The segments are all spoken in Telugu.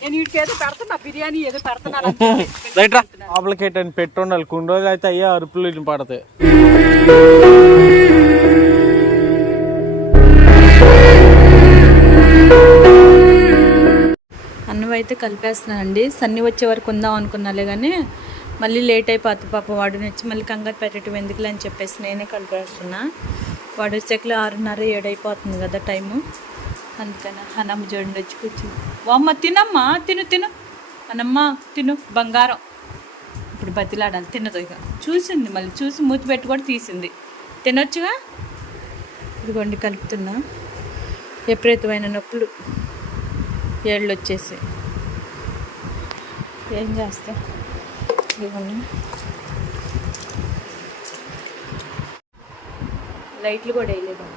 నేను వీటికి ఏదో పెడుతున్నా, బిర్యానీ ఏదో పెడుతున్నాను. ఆప్లికేట్ అని పెట్టుండాలి. కొన్ని రోజులు అయితే అయ్యే అరుపులు పడతాయి. అన్నం అయితే కలిపేస్తున్నానండి. సన్ని వచ్చే వరకు ఉందాం అనుకున్నాలే కానీ మళ్ళీ లేట్ అయిపోతుంది పాప. వాడు నచ్చి మళ్ళీ కంగారు పెట్టడం ఎందుకులే అని చెప్పేసి నేనే కలిపేస్తున్నా. వాడు వచ్చేకలు 6:30 7 అయిపోతుంది కదా టైము. అందుకని అన్నమ్మ చూడండి వచ్చి కూర్చుంది. అమ్మ తినమ్మా, తిను తిను అనమ్మ తిను బంగారం. ఇప్పుడు బతిలాడాలి, తినదు ఇక. చూసింది మళ్ళీ చూసి మూతి పెట్టి కూడా తీసింది. తినొచ్చుగా. ఇదిగోండి కలుపుతున్నా. విపరీతమైన నొప్పులు, ఏళ్ళు వచ్చేసి ఏం చేస్తా. ఇదిగోండి లైట్లు కూడా వేయలేదండి.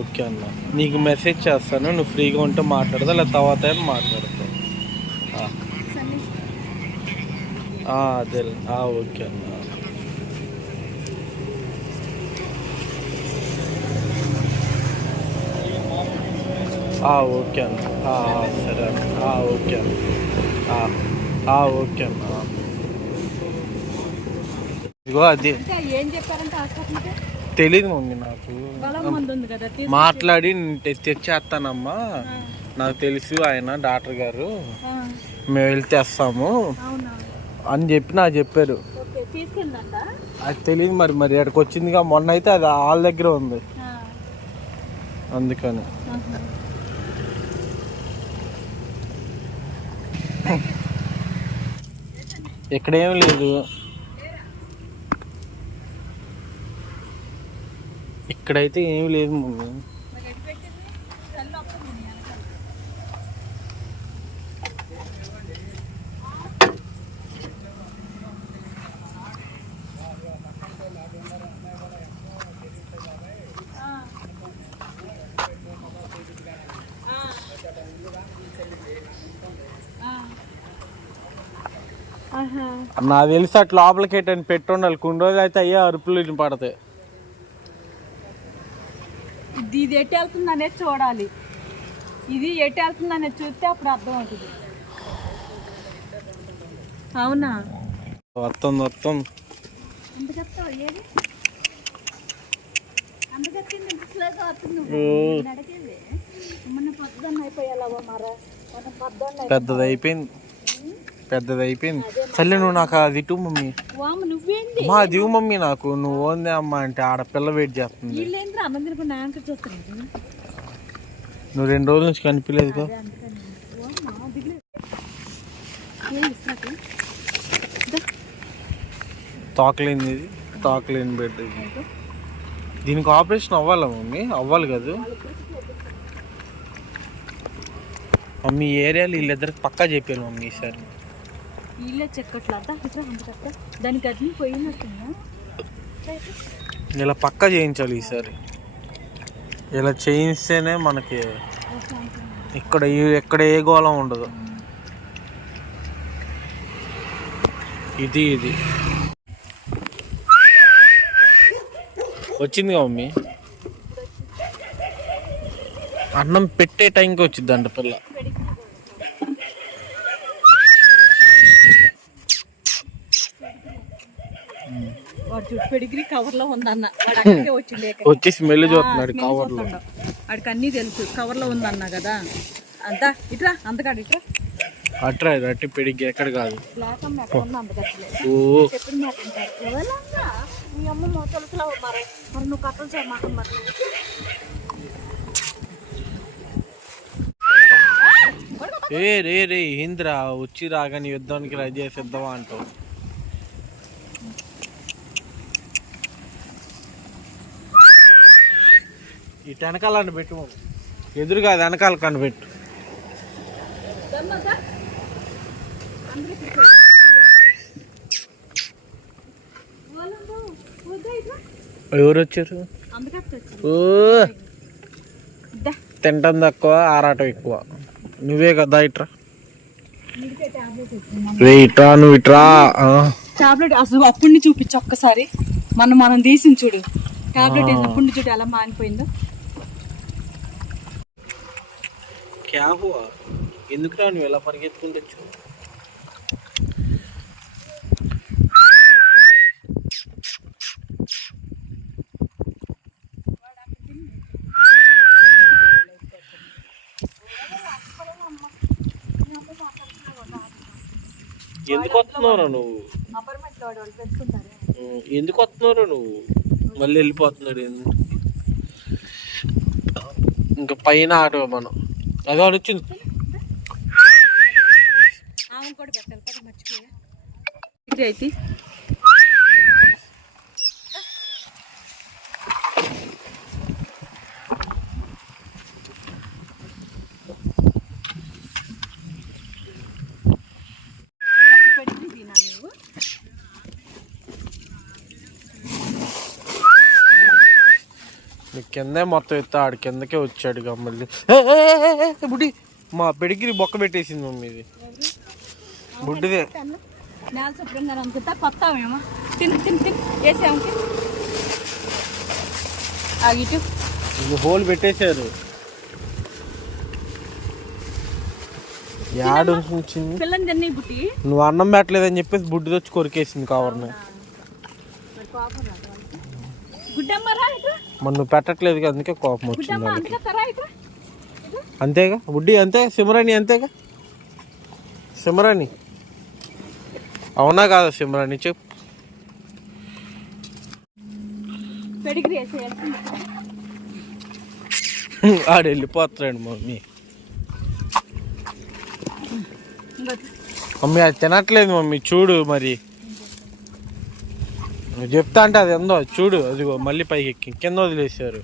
ఓకే అన్న, నీకు మెసేజ్ చేస్తాను. నువ్వు ఫ్రీగా ఉంటే మాట్లాడదా, లేదా తర్వాత మాట్లాడతావు. అదే ఓకే అన్న. ఓకే అన్న. సరే అన్న. ఓకే అన్న. ఓకే అన్న. ఇదిగో అది ఏం చెప్పారంటే హాస్పిటల్కి తెలీదు మమ్మీ. నాకు మాట్లాడి తెచ్చేస్తానమ్మా, నాకు తెలుసు ఆయన డాక్టర్ గారు, మేము వెళ్ళి తెస్తాము అని చెప్పి నాకు చెప్పారు. అది తెలియదు మరి. మరి ఎక్కడికి వచ్చిందిగా మొన్న అయితే అది వాళ్ళ దగ్గర ఉంది, అందుకని. ఇక్కడేం లేదు, ఇక్కడైతే ఏమి లేదు మమ్మీ. నాకు తెలిసి అట్లా లోపలికి అని పెట్టుండాలి. కొన్ని రోజులు అయితే అయ్యే అరుపులు పడతాయి. ఇది ఎటు వెళ్తుంది అనేది చూడాలి. ఇది ఎటు వెళ్తుంది అనేది చూస్తే అప్పుడు అర్థం అవుతుంది. అవునా వస్తుంది వస్తుంది. పెద్దది అయిపోయింది, పెద్దది అయిపోయింది. సర్లే నువ్వు నాకు అది ఇటు మమ్మీ. మా దివు మమ్మీ, నాకు నువ్వు ఓందే అమ్మ అంటే ఆడపిల్ల వెయిట్ చేస్తుంది. నువ్వు 2 రోజుల నుంచి కనిపించలేదు. తోకలేని తోకలేని బెడ్. దీనికి ఆపరేషన్ అవ్వాలా మమ్మీ? అవ్వాలి కదా మమ్మీ. ఏరియాలో వీళ్ళిద్దరికి పక్కా చెప్పారు మమ్మీ ఈసారి. ఇలా పక్కా చేయించాలి ఈసారి. ఇలా చేయిస్తేనే మనకి ఎక్కడ ఏ గోళం ఉండదు. ఇది వచ్చింది మమ్మీ. అన్నం పెట్టే టైంకి వచ్చింది అంట పిల్ల. పెడిగ్రీ కవర్ లో ఉందన్న, వచ్చి స్మెల్ చూస్తున్నాడు కవర్ లో. వాడికి అన్నీ తెలుసు. కవర్ లో ఉందన్నా కదా. అంతా ఇట్రా, అంతకాడు ఇట్రా. అట్రా అట్టి పెడిగ్రీ ఎక్కడ కాదు. రే ఏంద్రా వచ్చి రాగానే యుద్ధానికి రెడీ చేసేద్దామా అంటావు. ఇటు వెనకాలని పెట్టు, ఎదురు కాదు వెనకాల కనిపెట్టు. ఎవరు వచ్చారు? తింటాం తక్కువ, ఆరాటం ఎక్కువ. నువ్వే కదా ఇట్రా. ఇట్రా నువ్వు ఇట్రా. టాబ్లెట్ అసలు అప్పుడు చూపించు ఒక్కసారి. మనం తీసింది చూడు, టాబ్లెట్ వేసినప్పుడు చూడు ఎలా మానిపోయిందో. క్యా హువా? ఎందుకురా నువ్వు ఎలా పరిగెత్తుకుంటూ? ఎందుకు వస్తున్నావురా నువ్వు? ఎందుకు వస్తున్నావురా నువ్వు? మళ్ళీ వెళ్ళిపోతున్నాడు. ఇంకా పైన ఆటో మనం అదే వచ్చింది. అయితే కిందే మొత్తం ఎత్తా, ఆడి కిందకే వచ్చాడు మళ్ళీ. బుడ్డి మా పెడిగిరి బొక్క పెట్టేసింది మమ్మీ. ఇది బుడ్డిదే. హోల్ పెట్టేశారు. యాడు నువ్వు అన్నం పెట్టలేదని చెప్పేసి బుడ్డి వచ్చి కొరికేసింది కవర్ని. మరి నువ్వు పెట్టట్లేదు అందుకే కోపం వచ్చింది. అంతేగా బుడ్డి, అంతే సిమరాని, అంతేగా సిమరాని. అవునా కాదా సిమరాని చెప్పు. ఆడు వెళ్ళిపోతున్నాడు మమ్మీ. మమ్మీ అది తినట్లేదు మమ్మీ, చూడు మరి. నువ్వు చెప్తా అంటే అది ఎందో చూడు, అదిగో మళ్ళీ పైకి ఎక్కి కింద వదిలేసారు.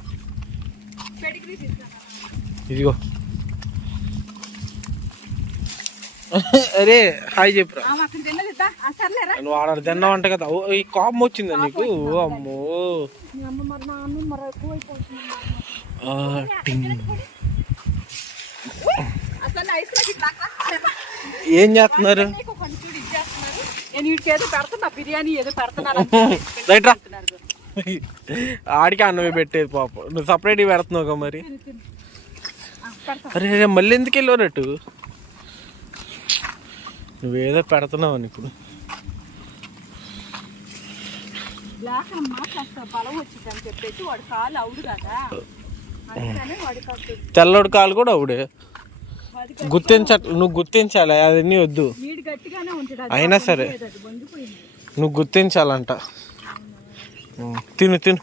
ఇదిగో అరే హాయ్ చెప్పురా. నువ్వు ఆడ తిన్నావు అంట కదా. ఈ కోపం వచ్చిందా నీకు? అమ్మో ఏం చేస్తున్నారు? ఆడికి అన్నమే పెట్టేది పాపం. నువ్వు సపరేట్ పెడుతున్నావు మరి. అరే మళ్ళీ ఎందుకు వెళ్ళినట్టు? నువ్వేదో పెడుతున్నావు అని ఇప్పుడు. తెల్లోడు కాలు కూడా అవుడే. నువ్వు గుర్తించాలి, అవన్నీ వద్దు. అయినా సరే నువ్వు గుర్తించాలంట. తిను తిను.